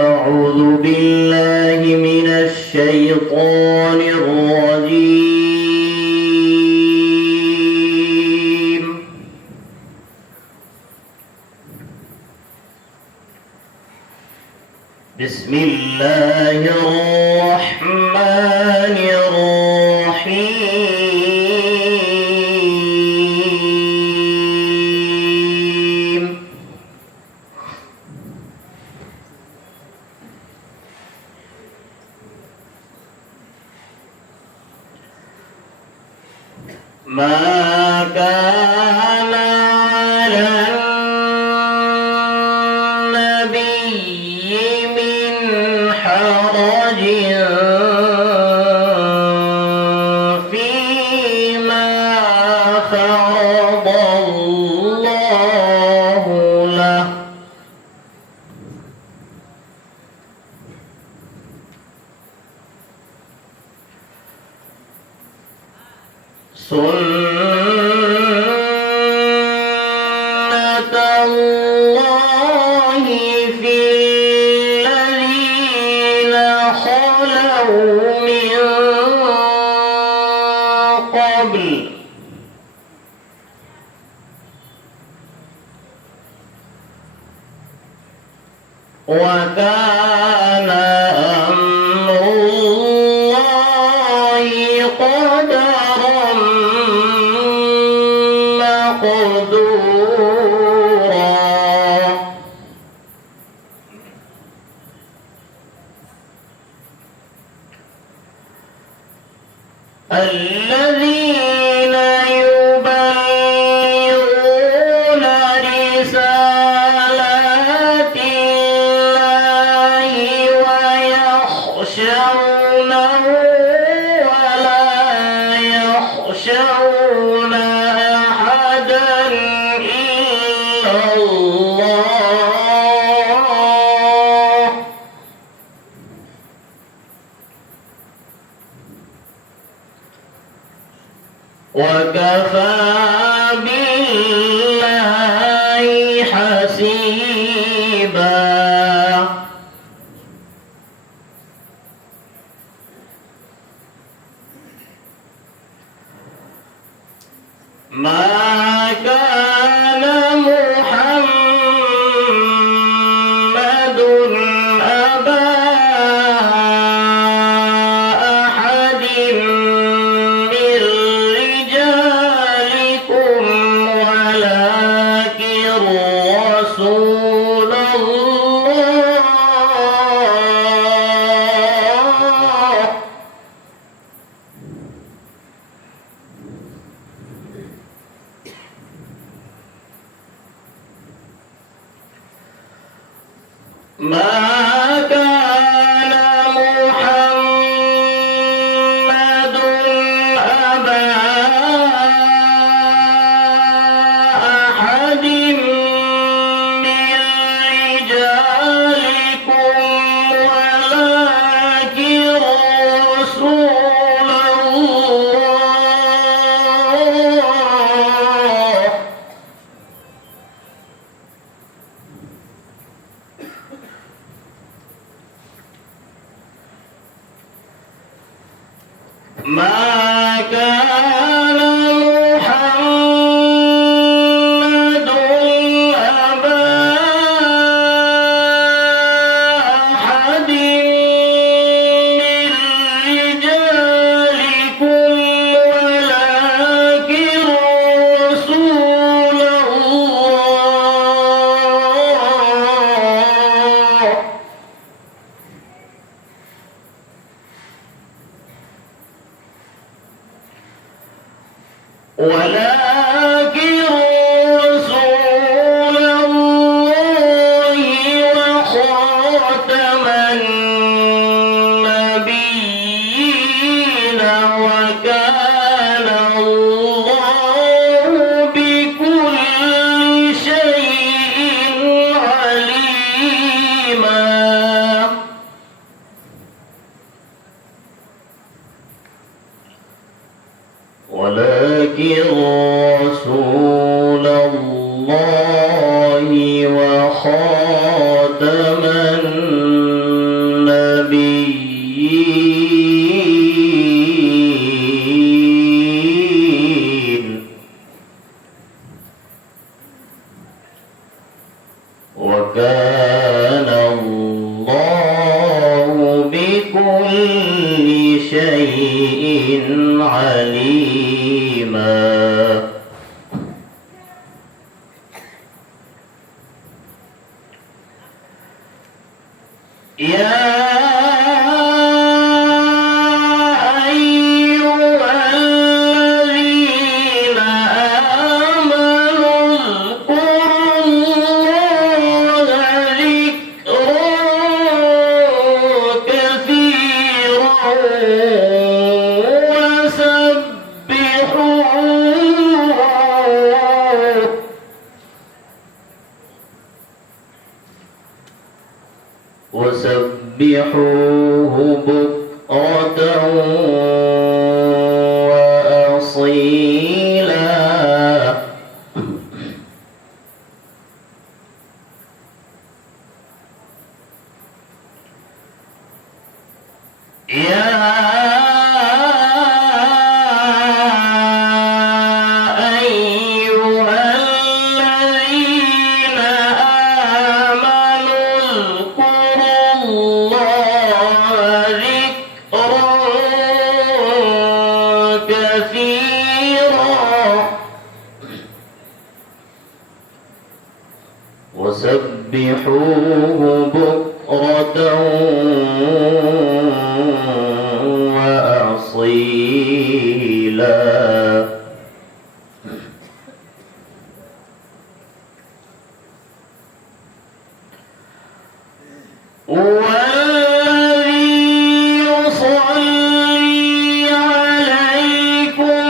أعوذ بالله من الشيطان الرجيم. بسم الله الرحمن الرحيم. ما كان على النبي من حرج فيما فرض الله له. سنة الله في الذين خلوا من قبل وكان أمر الله قدرا مقدورا. الذين يبلغون رسالات الله ويخشونه ولا يخشون أحدا إلا الله. وكفى بالله حسيبا. ما كان محمد أبا أحد من رجالكم ولكن رسول الله. ما كان محمد أبا أحد من رجالكم ولكن رسول الله. ما كان محمد أبا أحد من رجالكم ولكن رسول الله. ولكن رسول الله وخاتم النبيين وكان الله بكل شيء عليما. ولكن رسول الله وخاتم النبيين النبيين وكان الله بكل شيء عليما. يا أيها الذين آمنوا اذكروا الله ذكرا كثيرا وسبحوه بكرة وأصيلا. يا أيها الذين آمنوا اذكروا الله ذكرا كثيرا وسبحوه بكرة وأصيلا. والذي يصلي عليكم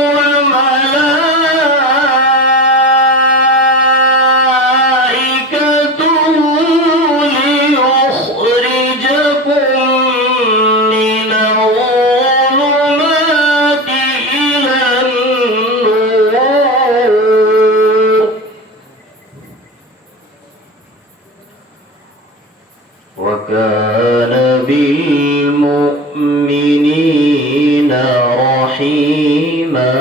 وملائكته ليخرجكم من الظلمات إلى النور وكان بالمؤمنين رحيما.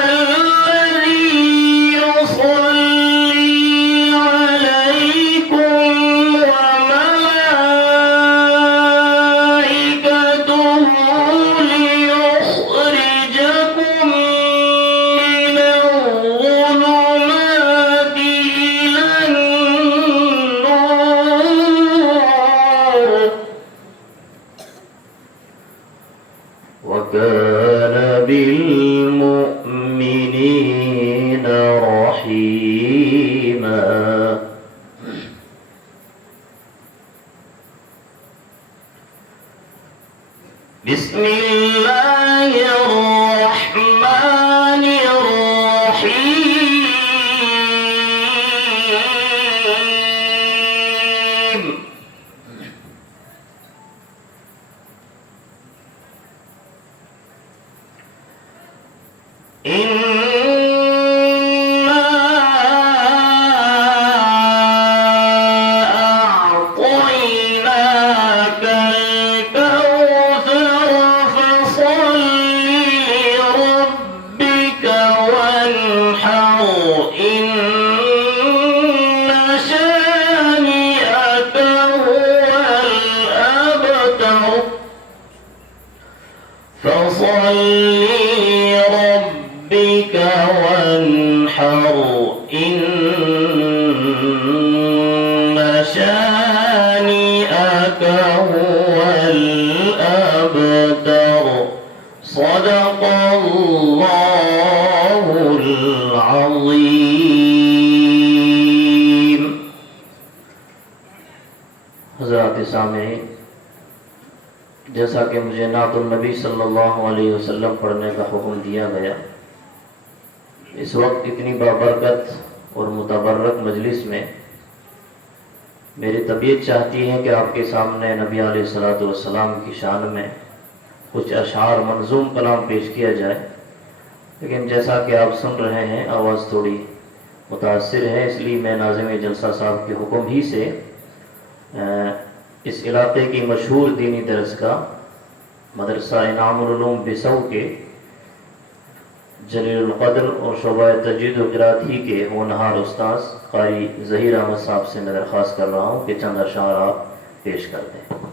والذي يصلي عليكم وملائكته ليخرجكم من الظلمات إلى النور وكان بالمؤمنين رحيما. بسم الله الرحمن الرحيم. إنا أعطيناك الكوثر فصل لربك وانحر إن شانئك هو الأبتر. فصل لربك وانحر إن شانئك هو الأبتر. صدق الله العظيم. हज़रात सामीईन, जैसा कि मुझे नातुन नबी सल्लल्लाहु अलैहि वसल्लम पढ़ने का हुक्म दिया गया, इस वक्त इतनी बाबरकत और मुतबर्रक मजलिस में मेरी तबीयत चाहती है कि आपके सामने नबी अलैहिस्सलातु वस्सलाम की शान में कुछ अशार मंजूम कलाम पेश किया जाए लेकिन जैसा कि आप सुन रहे हैं आवाज़ थोड़ी मुतासिर है, इसलिए मैं नाज़िम जलसा साहब के हुक्म ही से इस इलाके की मशहूर दीनी दरसगाह मदरसा इनामुल उलूम बिसौ के जलील क़द्र और शोबा तजवीद व क़िराअत ही के होनहार उस्ताद क़ारी ज़हीर अहमद साहब से मैं दरख्वास्त कर रहा हूँ कि चंद अशार आप पेश कर दें।